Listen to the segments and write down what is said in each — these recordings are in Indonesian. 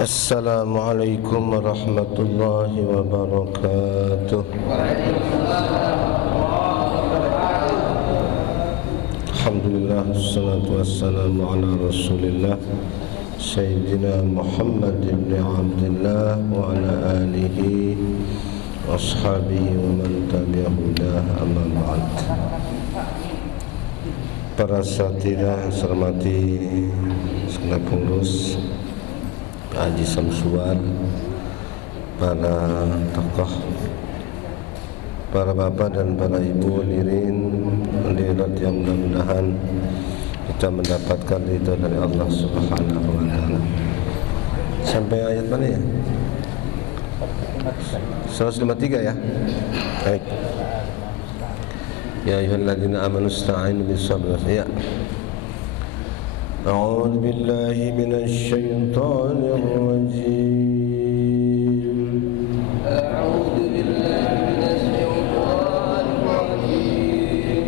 Assalamualaikum warahmatullahi wabarakatuh. Alhamdulillah, wassalatu wassalamu ala rasulillah Sayyidina Muhammad ibn Abdullah wa ala alihi wa ashabihi wa man tabi'ahudah, amma ba'd. Para satira yang saya hormati, segenap pengurus Haji Samsuar, para tokoh, para bapak dan para ibu hadirin yang mudah-mudahan kita mendapatkan ridho dari Allah Subhanahu wa taala. Sampai ayat mana ya? 153 ya. Baik. Ya ayyuhalladzina amanu ista'inu bis-sabri ya. أعوذ بالله من الشيطان الرجيم أعوذ بالله من الشيطان الرجيم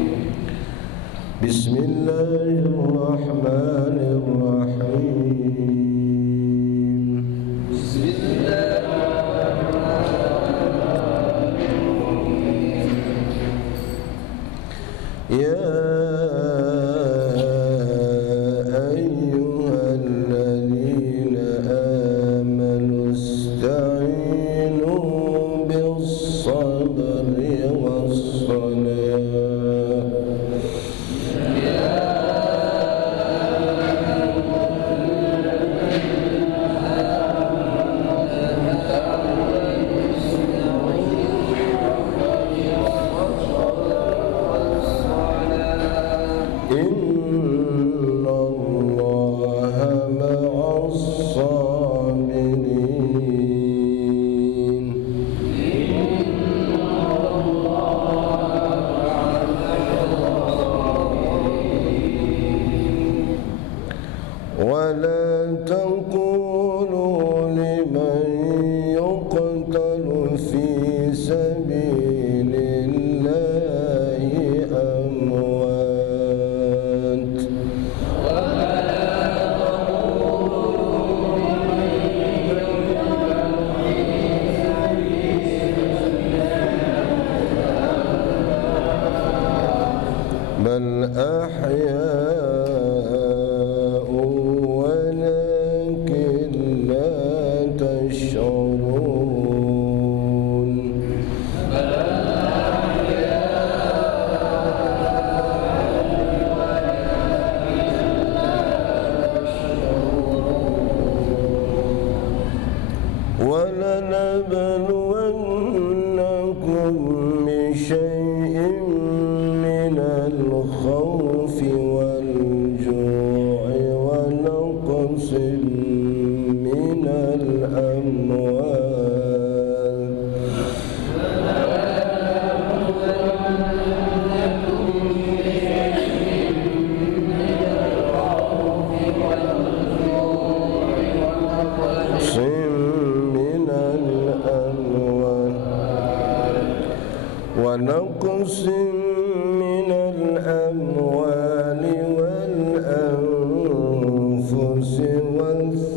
بسم الله الرحمن الرحيم بسم الله الرحمن الرحيم يا ولا تقولوا لمن يقتل في سبيل الله أموات بل أحياء ولكن لا تشعرون ولنبلونكم بشيء من الخوف والجوع ونقص من الأموال ونقص من الأموال والأنفس والثمرات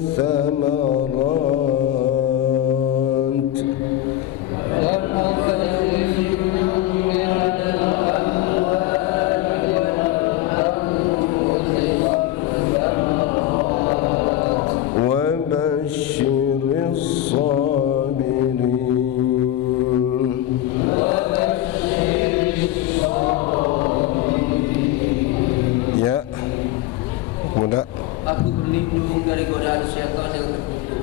وبشر الصابرين. Ya, muda. Aku berlindung dari godaan syaitan yang terkutuk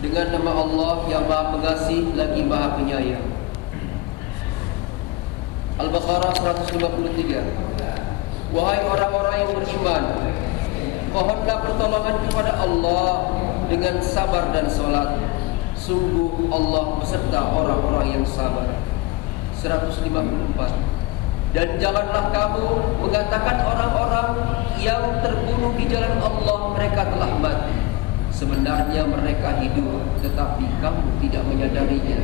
dengan nama Allah yang Maha Pengasih lagi Maha Penyayang. Al-Baqarah 153. Wahai orang-orang yang beriman, mohonlah pertolongan kepada Allah dengan sabar dan salat. Sungguh Allah beserta orang-orang yang sabar. 154. Dan janganlah kamu mengatakan orang-orang yang terbunuh di jalan Allah mereka telah mati. Sebenarnya mereka hidup, tetapi kamu tidak menyadarinya.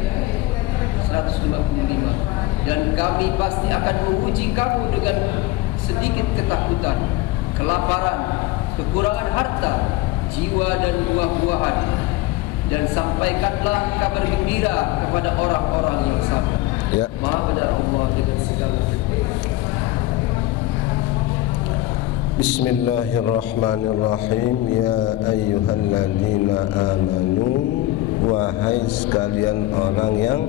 155. Dan kami pasti akan menguji kamu dengan sedikit ketakutan, kelaparan, kekurangan harta, jiwa dan buah-buahan, dan sampaikanlah kabar gembira kepada orang-orang yang sabar. Ya. Maha benar Allah dengan segala firman. Bismillahirrahmanirrahim. Ya ayyuhalladzina amanu, wahai sekalian orang yang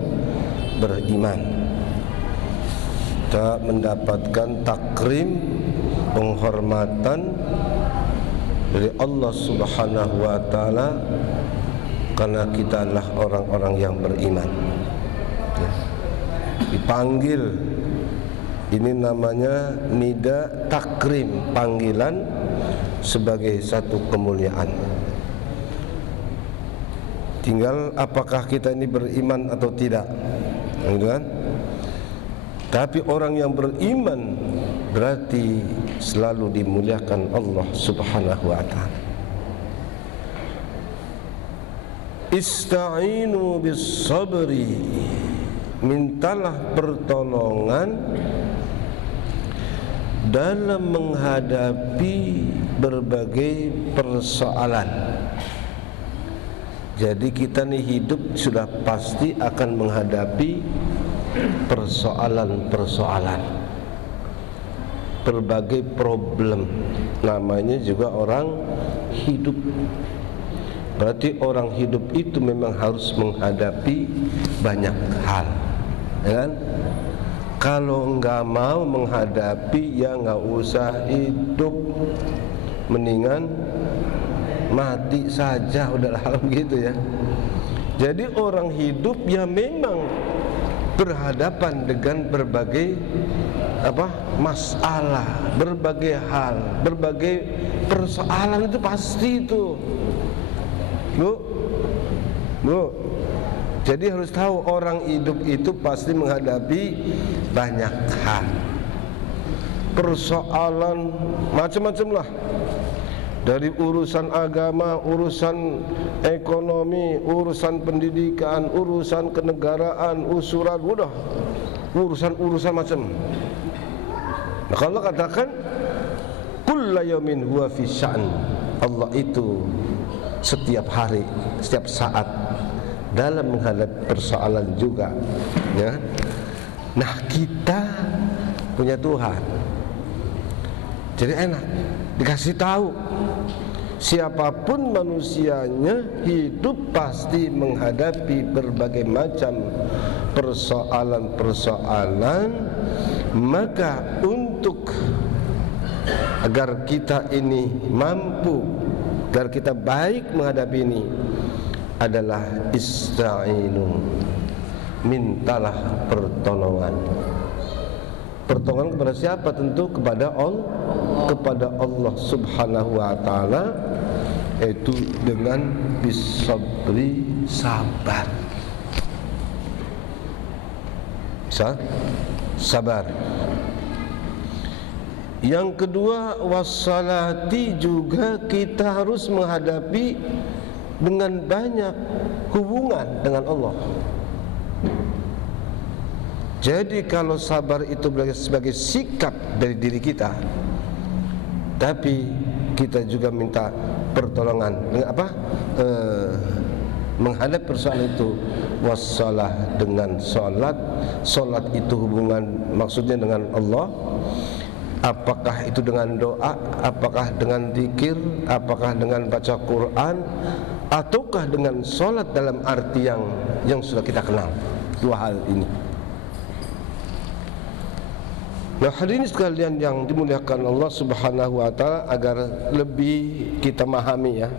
beriman. Kita mendapatkan takrim, penghormatan dari Allah Subhanahu wa taala karena kita adalah orang-orang yang beriman. Dipanggil, ini namanya nida takrim, panggilan sebagai satu kemuliaan. Tinggal apakah kita ini beriman atau tidak, gitu kan? Tapi orang yang beriman berarti selalu dimuliakan Allah Subhanahu wa taala. Ista'inu bis sabri, mintalah pertolongan dalam menghadapi berbagai persoalan. Jadi kita nih hidup sudah pasti akan menghadapi persoalan-persoalan, berbagai problem. Namanya juga orang hidup. Berarti orang hidup itu memang harus menghadapi banyak hal, ya kan? Kalau enggak mau menghadapi, ya enggak usah hidup, mendingan mati saja, udahlah begitu ya. Jadi orang hidup ya memang berhadapan dengan berbagai masalah, berbagai hal, berbagai persoalan, itu pasti itu. Bu, jadi harus tahu orang hidup itu pasti menghadapi banyak hal, persoalan macam-macam lah. Dari urusan agama, urusan ekonomi, urusan pendidikan, urusan kenegaraan, urusan macam. Nah, kalau katakan kullu yaumin huwa fi sya'n, Allah itu setiap hari, setiap saat dalam menghadapi persoalan juga, ya. Nah, kita punya Tuhan, jadi enak dikasih tahu. Siapapun manusianya hidup pasti menghadapi berbagai macam persoalan-persoalan. Maka untuk agar kita ini mampu, agar kita baik menghadapi ini adalah ista'inu, mintalah pertolongan. Pertolongan kepada siapa? Tentu kepada Allah Subhanahu wa taala, yaitu dengan bisabri, sabar. Sabar. Yang kedua, wassalati, juga kita harus menghadapi dengan banyak hubungan dengan Allah. Jadi kalau sabar itu sebagai sikap dari diri kita, tapi kita juga minta pertolongan dengan apa? Menghadap persoalan itu, wassalah, dengan salat. Salat itu hubungan maksudnya dengan Allah. Apakah itu dengan doa, apakah dengan zikir, apakah dengan baca Quran, ataukah dengan salat dalam arti yang sudah kita kenal. Dua hal ini. Nah, hadirin sekalian yang dimuliakan Allah Subhanahu wa taala, agar lebih kita memahami ya.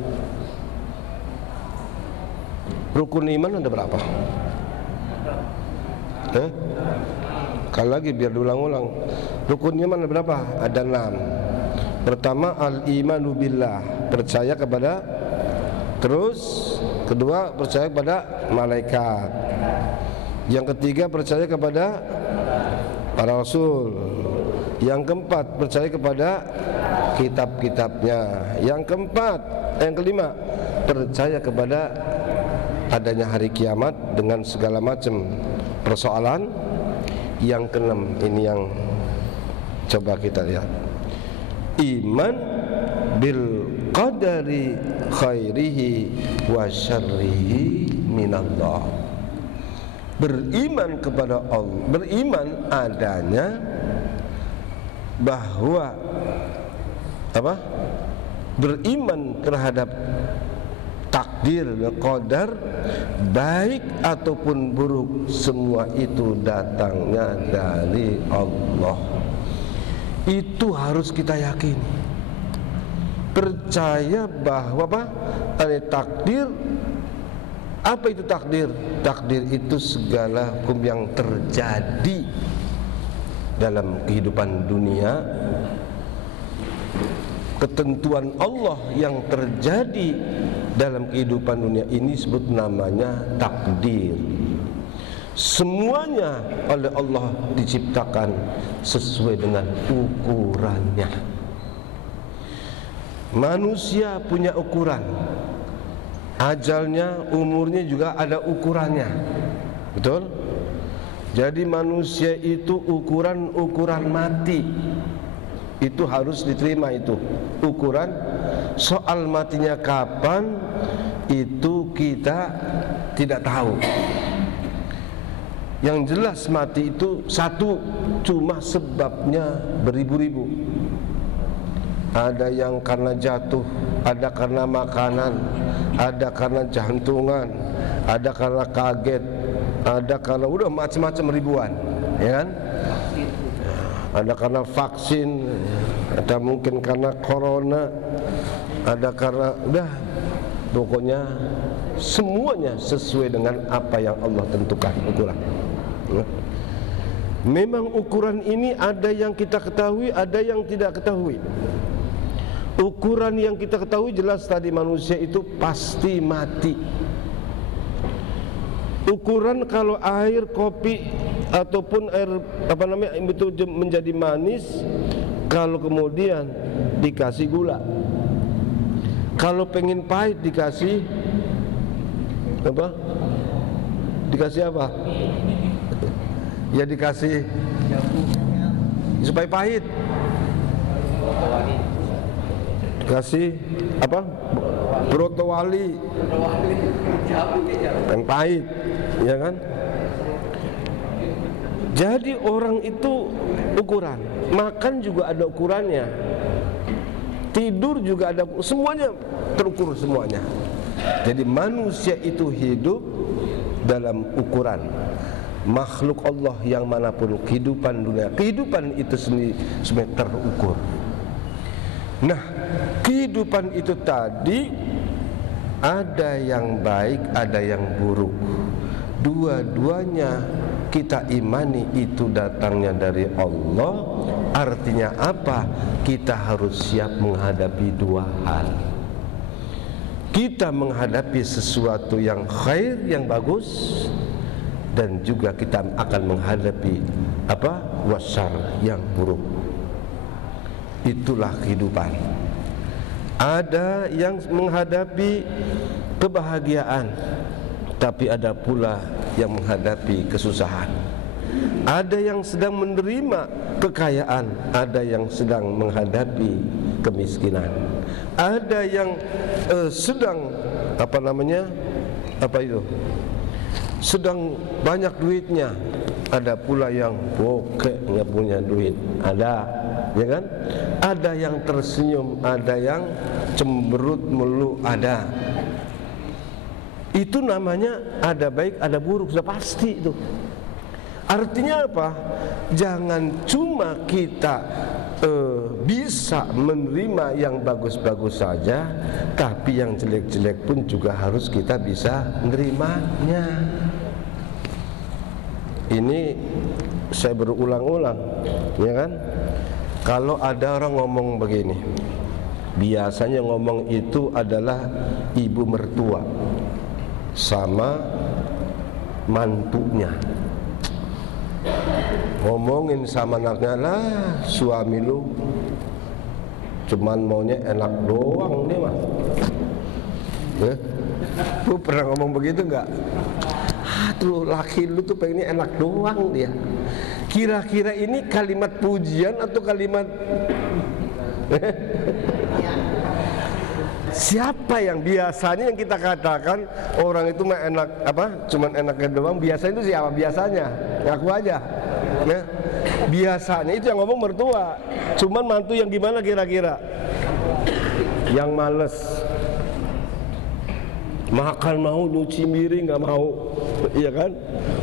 Rukun iman ada berapa? Sekali lagi biar diulang-ulang. Rukun iman ada berapa? Ada 6. Pertama, al-imanu billah, percaya kepada. Terus kedua, percaya kepada malaikat. Yang ketiga, percaya kepada para rasul. Yang keempat, percaya kepada kitab-kitabnya. Yang kelima, percaya kepada adanya hari kiamat dengan segala macam persoalan. Yang keenam, ini yang coba kita lihat, iman bil qadari khairihi wa syarrihi minallah. Beriman kepada Allah, beriman adanya bahwa apa? Beriman terhadap takdir dan qadar, baik ataupun buruk, semua itu datangnya dari Allah. Itu harus kita yakini. Percaya bahwa apa? Ada takdir. Apa itu takdir? Takdir itu segala hukum yang terjadi dalam kehidupan dunia, ketentuan Allah yang terjadi dalam kehidupan dunia ini disebut namanya takdir. Semuanya oleh Allah diciptakan sesuai dengan ukurannya. Manusia punya ukuran. Ajalnya, umurnya juga ada ukurannya. Betul? Jadi manusia itu ukuran mati. Itu harus diterima itu. Ukuran soal matinya kapan itu kita tidak tahu. Yang jelas mati itu satu, cuma sebabnya beribu-ribu. Ada yang karena jatuh, ada karena makanan, ada karena jantungan, ada karena kaget, ada karena udah macam-macam ribuan, ya kan? Ada karena vaksin, ada mungkin karena corona, ada karena udah, pokoknya semuanya sesuai dengan apa yang Allah tentukan ukuran. Memang ukuran ini ada yang kita ketahui, ada yang tidak ketahui. Ukuran yang kita ketahui jelas tadi, manusia itu pasti mati. Ukuran kalau air kopi ataupun air apa namanya itu menjadi manis kalau kemudian dikasih gula. Kalau pengen pahit dikasih apa? Dikasih apa? Ya dikasih supaya pahit. Kasih apa? Brotowali. Yang pahit, ya kan? Jadi orang itu ukuran. Makan juga ada ukurannya. Tidur juga ada, semuanya terukur semuanya. Jadi manusia itu hidup dalam ukuran. Makhluk Allah yang manapun, kehidupan dunia, kehidupan itu sendiri terukur. Nah, kehidupan itu tadi ada yang baik, ada yang buruk. Dua-duanya kita imani itu datangnya dari Allah. Artinya apa? Kita harus siap menghadapi dua hal. Kita menghadapi sesuatu yang khair, yang bagus, dan juga kita akan menghadapi apa? Wasyar, yang buruk. Itulah kehidupan. Ada yang menghadapi kebahagiaan, tapi ada pula yang menghadapi kesusahan. Ada yang sedang menerima kekayaan, ada yang sedang menghadapi kemiskinan. Ada yang sedang apa namanya? Apa itu? Sedang banyak duitnya. Ada pula yang bokeh nggak punya duit. Ada, ya kan? Ada yang tersenyum, ada yang cemberut melu, ada. Itu namanya ada baik, ada buruk, sudah pasti itu. Artinya apa? Jangan cuma kita bisa menerima yang bagus-bagus saja, tapi yang jelek-jelek pun juga harus kita bisa menerimanya. Ini saya berulang-ulang, ya kan? Kalau ada orang ngomong begini, biasanya ngomong itu adalah ibu mertua sama mantunya. Ngomongin sama anaknya, lah suami lu cuman maunya enak doang dia mah. Lu pernah ngomong begitu enggak? Tuh laki lu tuh pengennya enak doang dia. Kira-kira ini kalimat pujian atau kalimat siapa yang biasanya yang kita katakan orang itu mah enak cuman enaknya doang, biasanya itu siapa? Biasanya ngaku aja ya. Biasanya itu yang ngomong mertua, cuman mantu yang gimana kira-kira? Yang males makan mau, nyuci miring nggak mau, iya kan?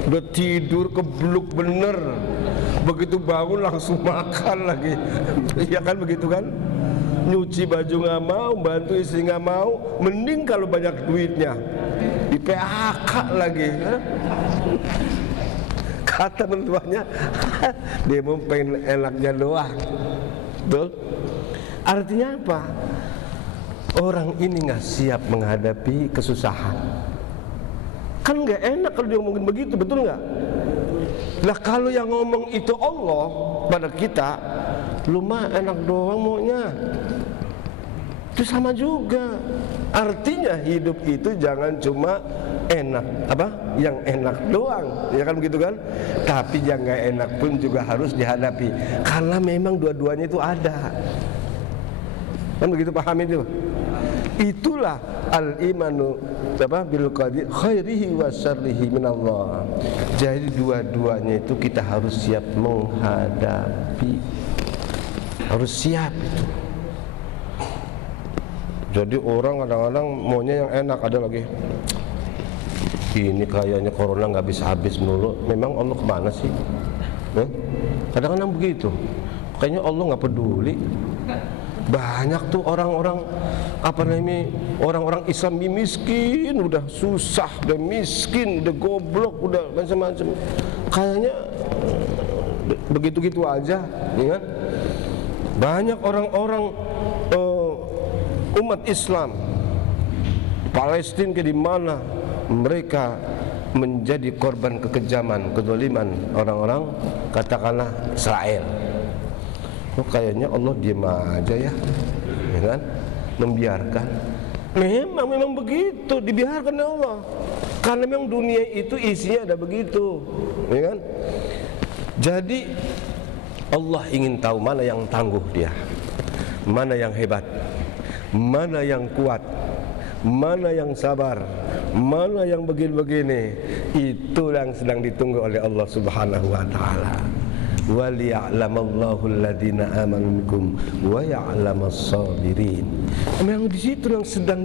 Udah tidur kebluk bener, begitu bangun langsung makan lagi, iya kan begitu kan? Nyuci baju nggak mau, bantu istri nggak mau, mending kalau banyak duitnya di PHK lagi. Kata mertuanya, dia mau pengen enaknya doang, betul? Artinya apa? Orang ini nggak siap menghadapi kesusahan. Kan nggak enak kalau dia ngomongin begitu, betul nggak? Lah kalau yang ngomong itu Allah pada kita, lu mah enak doang maunya, itu sama juga. Artinya hidup itu jangan cuma enak yang enak doang, ya kan begitu kan? Tapi yang nggak enak pun juga harus dihadapi, karena memang dua-duanya itu ada. Kan begitu, paham itu? Itulah al-imanu bil qadar khairihi wa syarrihi minallah. Jadi dua-duanya itu kita harus siap menghadapi, harus siap itu. Jadi orang kadang-kadang maunya yang enak, ada lagi ini kayaknya corona nggak bisa habis melulu. Memang Allah kemana sih? Kadang-kadang begitu, kayaknya Allah nggak peduli. Banyak tuh orang-orang orang-orang Islam miskin, udah susah, udah miskin, udah goblok, udah macam-macam. Kayaknya begitu-gitu aja, ya kan? Banyak orang-orang umat Islam Palestina ke di mana mereka menjadi korban kekejaman, kezaliman orang-orang katakanlah Israel. Kayaknya Allah diam aja ya kan? Membiarkan. Memang begitu, dibiarkan oleh Allah. Karena memang dunia itu isinya ada begitu, ya kan? Jadi Allah ingin tahu mana yang tangguh dia, mana yang hebat, mana yang kuat, mana yang sabar, mana yang begini-begini. Itu yang sedang ditunggu oleh Allah Subhanahu wa taala. Waliya'lamallahu alladhina amanu minkum wa ya'lamas sabirin. Memang di situ yang sedang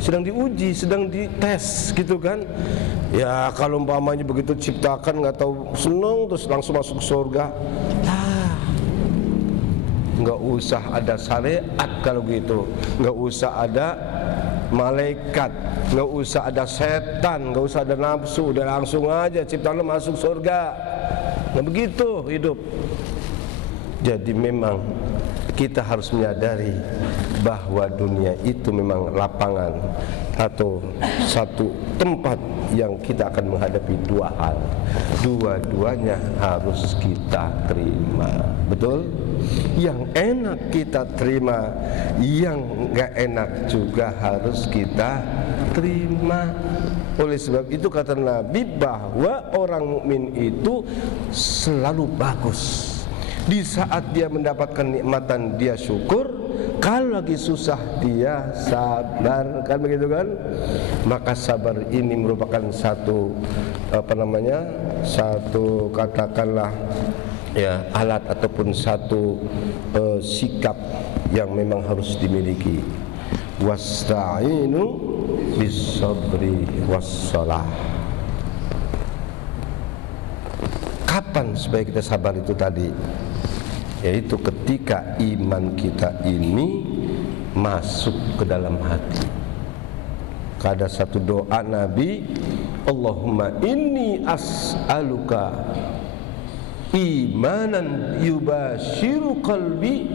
sedang diuji, sedang dites gitu kan. Ya kalau umpamanya begitu ciptakan nggak tahu seneng terus langsung masuk surga. Nggak usah ada syariat kalau gitu, nggak usah ada malaikat, nggak usah ada setan, nggak usah ada nafsu, udah langsung aja ciptaan lo masuk surga. Nah begitu hidup. Jadi memang kita harus menyadari bahwa dunia itu memang lapangan atau satu tempat yang kita akan menghadapi dua hal. Dua-duanya harus kita terima. Betul? Yang enak kita terima, yang enggak enak juga harus kita terima. Oleh sebab itu kata Nabi bahwa orang mukmin itu selalu bagus. Di saat dia mendapatkan nikmatan dia syukur, kalau lagi susah dia sabar, kan begitu kan? Maka sabar ini merupakan satu satu katakanlah ya alat ataupun satu sikap yang memang harus dimiliki. Wasta'inu bis-sabri was-shalah. Kapan supaya kita sabar itu tadi? Yaitu ketika iman kita ini masuk ke dalam hati. Ada satu doa Nabi, Allahumma inni as'aluka imanan yubashiru qalbi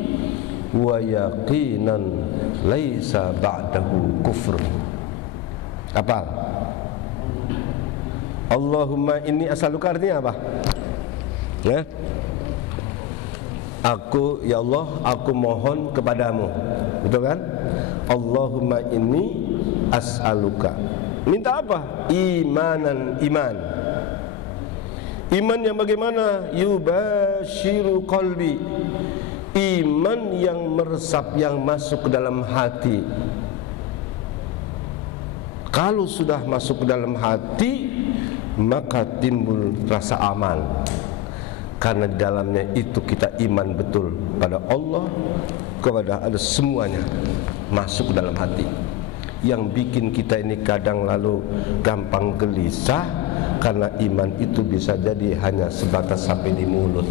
wa yaqinan laisa ba'dahu kufr. Apa? Allahumma inni as'aluka artinya apa? Ya. Aku, ya Allah, aku mohon kepadamu. Betul kan? Allahumma inni as'aluka. Minta apa? Imanan, iman. Iman yang bagaimana? Yubashiru qalbi. iman yang meresap, yang masuk ke dalam hati. Kalau sudah masuk ke dalam hati, maka timbul rasa aman, karena di dalamnya itu kita iman betul pada Allah, kepada ada semuanya masuk ke dalam hati. Yang bikin kita ini kadang lalu gampang gelisah, karena iman itu bisa jadi hanya sebatas sampai di mulut.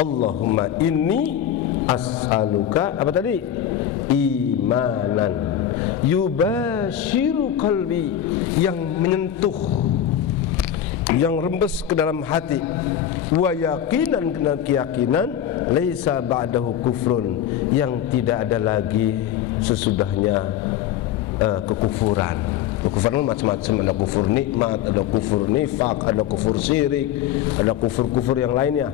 Allahumma inni as'aluka apa tadi? Imanan yubashiru qalbi, yang menyentuh, yang rembes ke dalam hati. Wa yaqinan, kena keyakinan, laisa ba'dahu kufrun, yang tidak ada lagi sesudahnya kekufuran. Kekufuran macam-macam, ada kufur nikmat, ada kufur nifak, ada kufur syirik, ada kufur-kufur yang lainnya.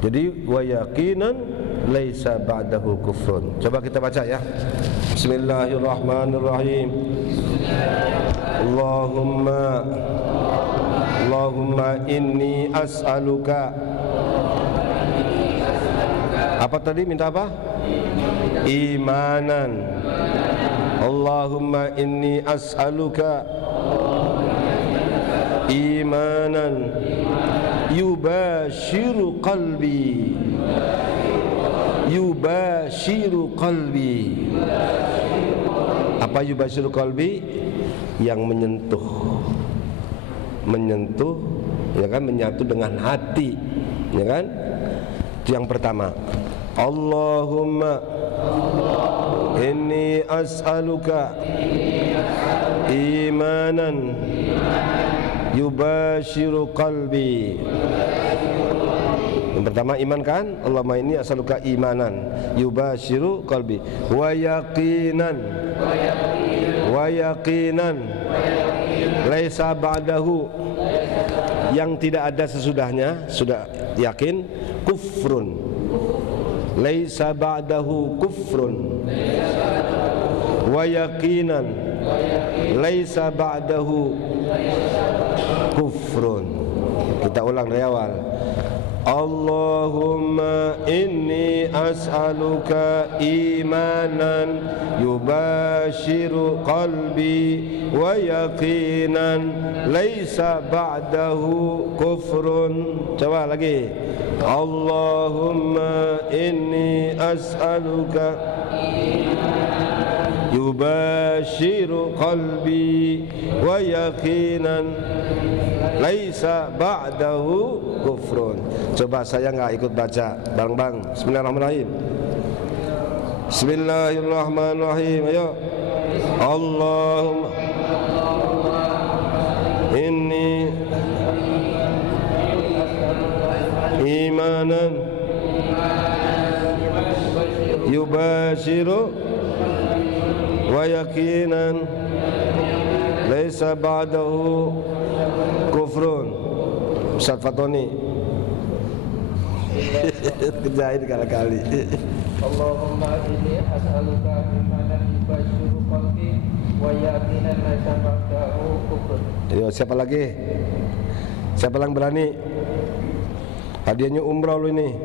Jadi wa yaqinan laisa ba'dahu kufrun. Coba kita baca ya. Bismillahirrahmanirrahim. Allahumma inni as'aluka. Apa tadi, minta apa? Imanan. Allahumma inni as'aluka imanan yubashiru qalbi. Yubashiru qalbi. Apa yubashiru qalbi? Yang menyentuh. Menyentuh, ya kan, menyatu dengan hati, ya kan? Itu yang pertama. Allahumma inni as'aluka imanan yubashiru qalbi. Yang pertama iman kan? Allahumma inni as'aluka imanan yubashiru qalbi wa yaqinan laisa ba'dahu, yang tidak ada sesudahnya, sudah yakin, kufrun, laisa ba'dahu kufrun, wa yaqinan laisa ba'dahu kufrun. Kita ulang dari awal. Allahumma inni as'aluka imanan yubashiru qalbi wa yaqinan laisa ba'dahu kufrun. Coba lagi. Allahumma inni as'aluka yubashiru qalbi wa yaqinan laisa ba'dahu kufrun. Coba saya nggak ikut baca, bang. Bismillahirrahmanirrahim. Bismillahirrahmanirrahim. Ayo. Allahumma inni imanan yubashiru wa yaqinan laisa ba'dahu kufrun. Ustaz Fatoni kerjain kali-kali. Allahumma inni as'aluka imanan yubashiru qalbi wa yaqinan laisa ba'dahu kufrun. Yo, siapa lagi? Siapa yang berani? Hadiahnya umrah lu ini.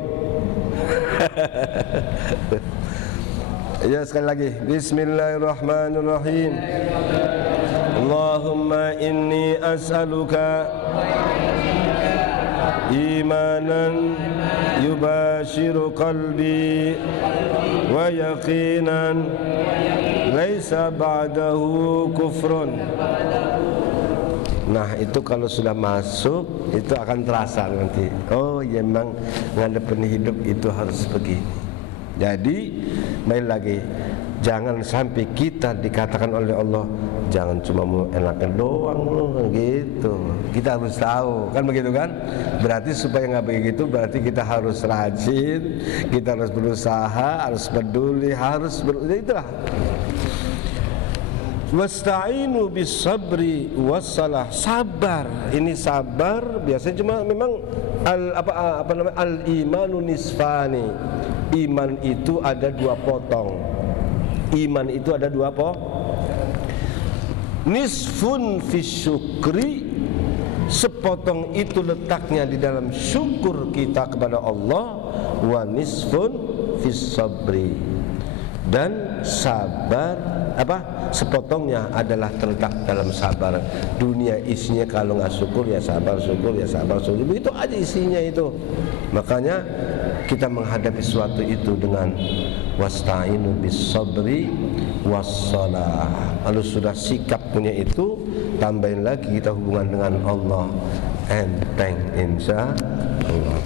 Ya, sekali lagi. Bismillahirrahmanirrahim. Allahumma inni as'aluka imanan yubashiru qalbi wa yaqinan laisa ba'dahu kufrun. Nah, itu kalau sudah masuk itu akan terasa nanti. Oh ya, memang ngadepin hidup itu harus begini. Jadi baik lagi, jangan sampai kita dikatakan oleh Allah, jangan cuma mau enaknya doang loh gitu. Kita harus tahu, kan begitu kan? Berarti supaya nggak begitu, berarti kita harus rajin, kita harus berusaha, harus peduli, itulah. Wasta'inu bis sabri wassalah. Sabar. Ini sabar biasanya cuma memang al imanu nisfani. Iman itu ada dua potong. Iman itu ada dua nisfun fis syukri, sepotong itu letaknya di dalam syukur kita kepada Allah, wa nisfun fis sabri. Dan sabar sepotongnya adalah terletak dalam sabar. Dunia isinya kalau nggak syukur ya sabar, syukur ya sabar, syukur. Begitu aja isinya itu. Makanya kita menghadapi sesuatu itu dengan wasta'inu bis sabri wassalah. Kalau sudah sikap punya itu, tambahin lagi kita hubungan dengan Allah, enteng insya Allah.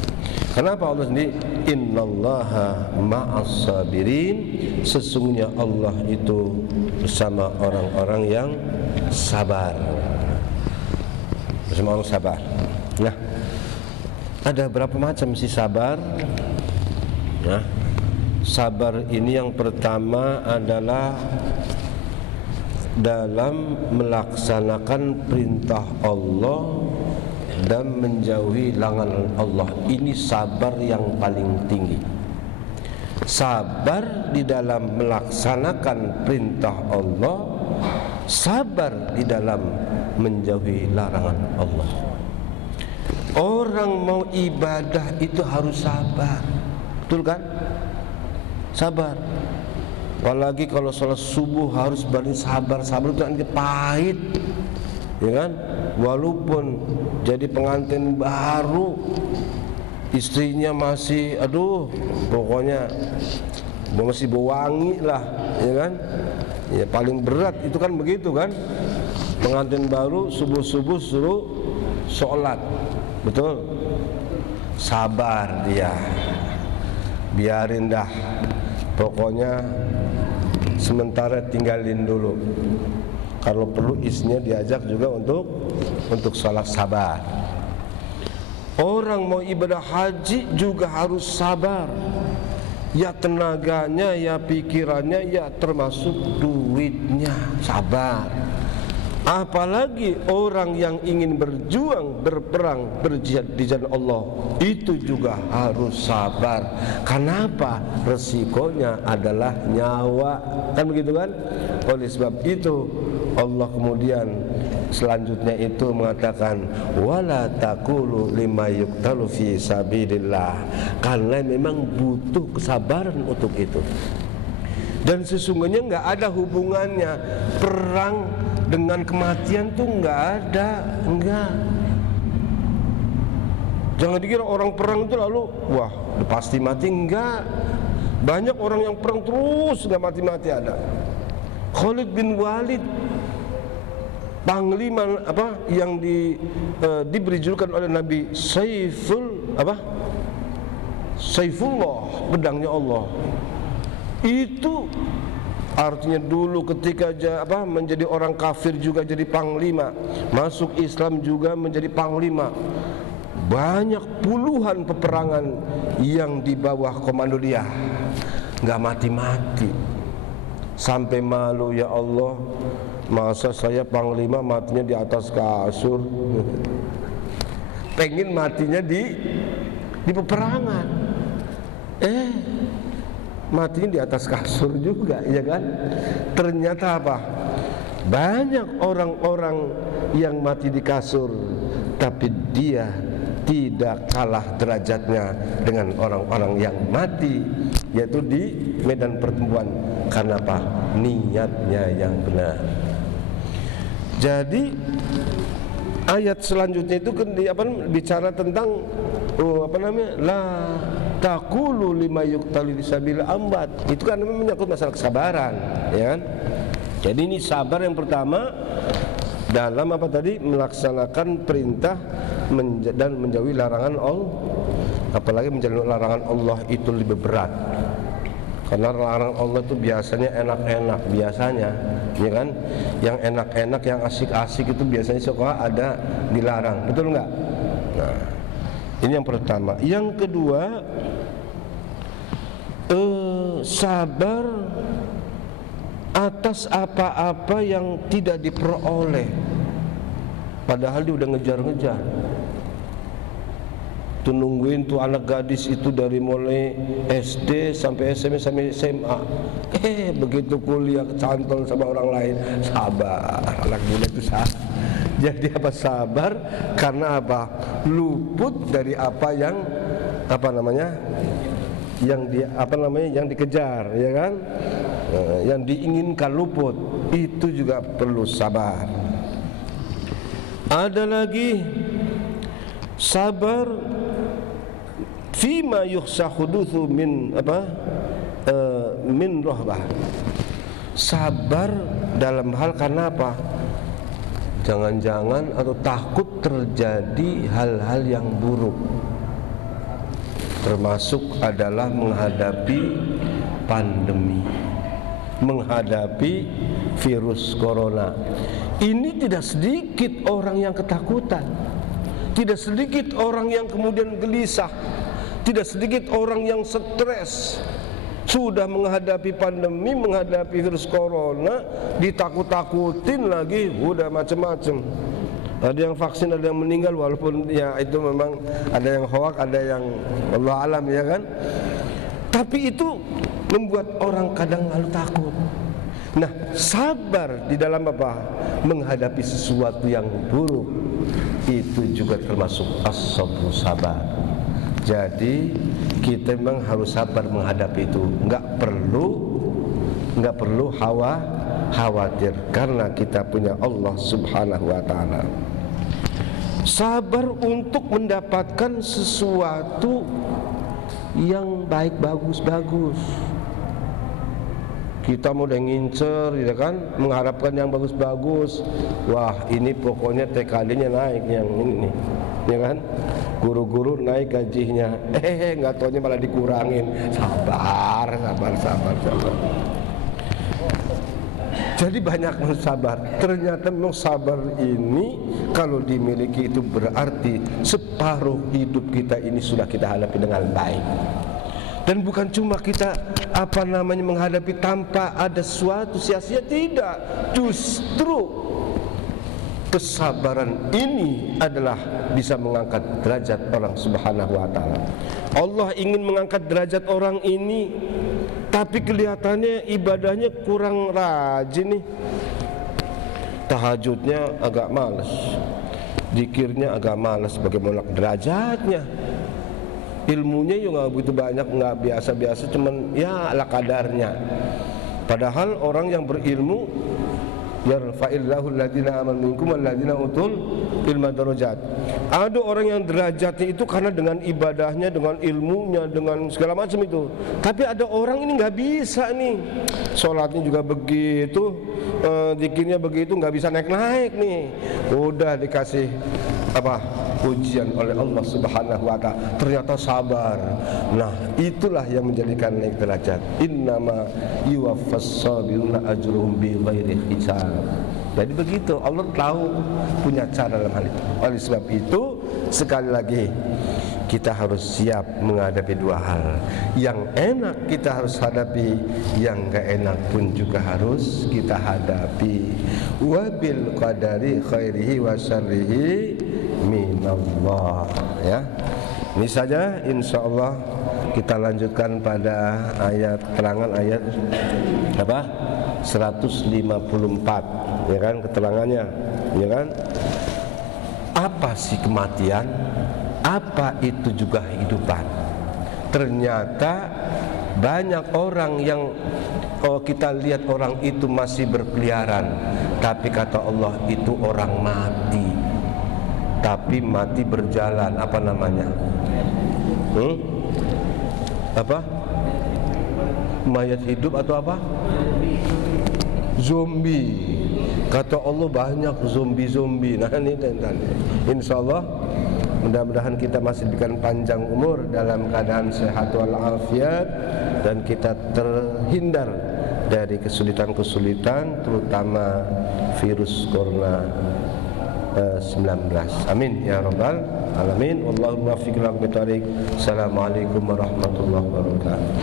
Kenapa Allah sendiri innallaha ma'as sabirin, sesungguhnya Allah itu bersama orang-orang yang sabar. Bersama orang sabar. Nah, ada berapa macam sih sabar? Nah, sabar ini yang pertama adalah dalam melaksanakan perintah Allah dan menjauhi larangan Allah. Ini sabar yang paling tinggi. Sabar di dalam melaksanakan perintah Allah, sabar di dalam menjauhi larangan Allah. Orang mau ibadah itu harus sabar, betul kan? Sabar. Apalagi kalau sholat subuh harus berani sabar. Sabar itu nanti pahit, ya kan? Walaupun jadi pengantin baru, istrinya masih pokoknya masih bau wangi lah, ya kan? Ya paling berat itu kan begitu kan? Pengantin baru subuh-subuh suruh sholat, betul? Sabar dia, biarin dah, pokoknya sementara tinggalin dulu. Kalau perlu istrinya diajak juga untuk sholat, sabar. Orang mau ibadah haji juga harus sabar. Ya tenaganya, ya pikirannya, ya termasuk duitnya, sabar. Apalagi orang yang ingin berjuang, berperang, berjihad di jalan Allah, itu juga harus sabar. Kenapa? Resikonya adalah nyawa, kan begitu kan? Oleh sebab itu Allah kemudian selanjutnya itu mengatakan wala taqulu lima yuqtalu fi sabilillah, karena memang butuh kesabaran untuk itu. Dan sesungguhnya nggak ada hubungannya perang dengan kematian tuh nggak ada, enggak. Jangan dikira orang perang itu lalu wah pasti mati, enggak. Banyak orang yang perang terus nggak mati-mati ada. Khalid bin Walid, panglima yang diberi julukan oleh Nabi Saifullah, pedangnya Allah. Itu artinya dulu ketika menjadi orang kafir juga jadi panglima, masuk Islam juga menjadi panglima. Banyak puluhan peperangan yang di bawah komando dia, nggak mati-mati. Sampai malu, ya Allah, masa saya panglima matinya di atas kasur. Pengen matinya di peperangan, matinya di atas kasur juga, ya kan? Ternyata apa? Banyak orang-orang yang mati di kasur, tapi dia tidak kalah derajatnya dengan orang-orang yang mati, yaitu di medan pertempuran. Karena apa? Niatnya yang benar. Jadi ayat selanjutnya itu bicara tentang la taqulu lima yuqtalu fisabilillah ambat. Itu kan menyangkut masalah kesabaran, ya kan? Jadi ini sabar yang pertama dalam melaksanakan perintah dan menjauhi larangan Allah. Apalagi menjauhi larangan Allah itu lebih berat. Karena larangan Allah itu biasanya enak-enak, biasanya, ya kan? Yang enak-enak, yang asik-asik itu biasanya suka ada dilarang, betul nggak? Nah, ini yang pertama. Yang kedua, sabar atas apa-apa yang tidak diperoleh, padahal dia udah ngejar-ngejar. Tuh nungguin tuh anak gadis itu dari mulai SD sampai SMP sampai SMA. Begitu kuliah kecantol sama orang lain, sabar. Anak muda itu sabar. Jadi sabar karena luput dari apa yang yang dikejar, ya kan? Yang diinginkan luput, itu juga perlu sabar. Ada lagi sabar fima yukhsha huduthu min min rohbah. Sabar dalam hal karena apa? Jangan-jangan atau takut terjadi hal-hal yang buruk. Termasuk adalah menghadapi pandemi, menghadapi virus corona. Ini tidak sedikit orang yang ketakutan, tidak sedikit orang yang kemudian gelisah, tidak sedikit orang yang stres. Sudah menghadapi pandemi, menghadapi virus corona, ditakut-takutin lagi, udah macam-macam. Ada yang vaksin, ada yang meninggal, walaupun ya itu memang ada yang hoak, ada yang Allah alam, ya kan. Tapi itu membuat orang kadang lalu takut. Nah, sabar di dalam apa? Menghadapi sesuatu yang buruk, itu juga termasuk as-sabru, sabar. Jadi kita memang harus sabar menghadapi itu. Enggak perlu khawatir karena kita punya Allah Subhanahu wa taala. Sabar untuk mendapatkan sesuatu yang baik, bagus. Kita mau ngincer, ya kan, mengharapkan yang bagus-bagus. Wah, ini pokoknya TKD-nya naik yang ini nih, ya kan? Guru-guru naik gajinya, nggak taunya malah dikurangin. Sabar. Jadi banyak sabar. Ternyata memang sabar ini kalau dimiliki itu berarti separuh hidup kita ini sudah kita hadapi dengan baik. Dan bukan cuma kita menghadapi tanpa ada suatu sia-sia, tidak. Justru kesabaran ini adalah bisa mengangkat derajat orang Subhanahu wa taala. Allah ingin mengangkat derajat orang ini, tapi kelihatannya ibadahnya kurang rajin nih. Tahajudnya agak malas, zikirnya agak malas, bagaimana derajatnya? Ilmunya juga nggak begitu banyak, nggak biasa-biasa, cuman ya ala kadarnya. Padahal orang yang berilmu, yarfa'illahu alladziina aamanu minkum walladziina utul ilma darajat. Ada orang yang derajatnya itu karena dengan ibadahnya, dengan ilmunya, dengan segala macam itu. Tapi ada orang ini nggak bisa nih, sholatnya juga begitu, zikirnya begitu, nggak bisa naik-naik nih. Udah dikasih ujian oleh Allah Subhanahu wa taala, ternyata sabar. Nah, itulah yang menjadikan naik derajat. Innama yuwaffas sabiruna ajruhum bighairi hisab. Jadi begitu, Allah tahu, punya cara dalam hal itu. Oleh sebab itu, sekali lagi kita harus siap menghadapi dua hal. Yang enak kita harus hadapi, yang gak enak pun juga harus kita hadapi. Wabil qadari khairihi wa syarrihi minallah, ya. Ini saja, insyaallah kita lanjutkan pada ayat keterangan ayat 154, ya kan, keterangannya, ya kan. Apa sih kematian? Apa itu juga kehidupan? Ternyata banyak orang yang kita lihat orang itu masih berkeliaran, tapi kata Allah itu orang mati. Tapi mati berjalan, apa namanya? Mayat hidup atau apa? Zombie. Kata Allah banyak zombie. Nah ini insyaallah mudah-mudahan kita masih diberikan panjang umur dalam keadaan sehat walafiat, dan kita terhindar dari kesulitan-kesulitan, terutama virus corona 19. Amin ya rabbal alamin. Wallahumma fiqh. Assalamualaikum warahmatullahi wabarakatuh.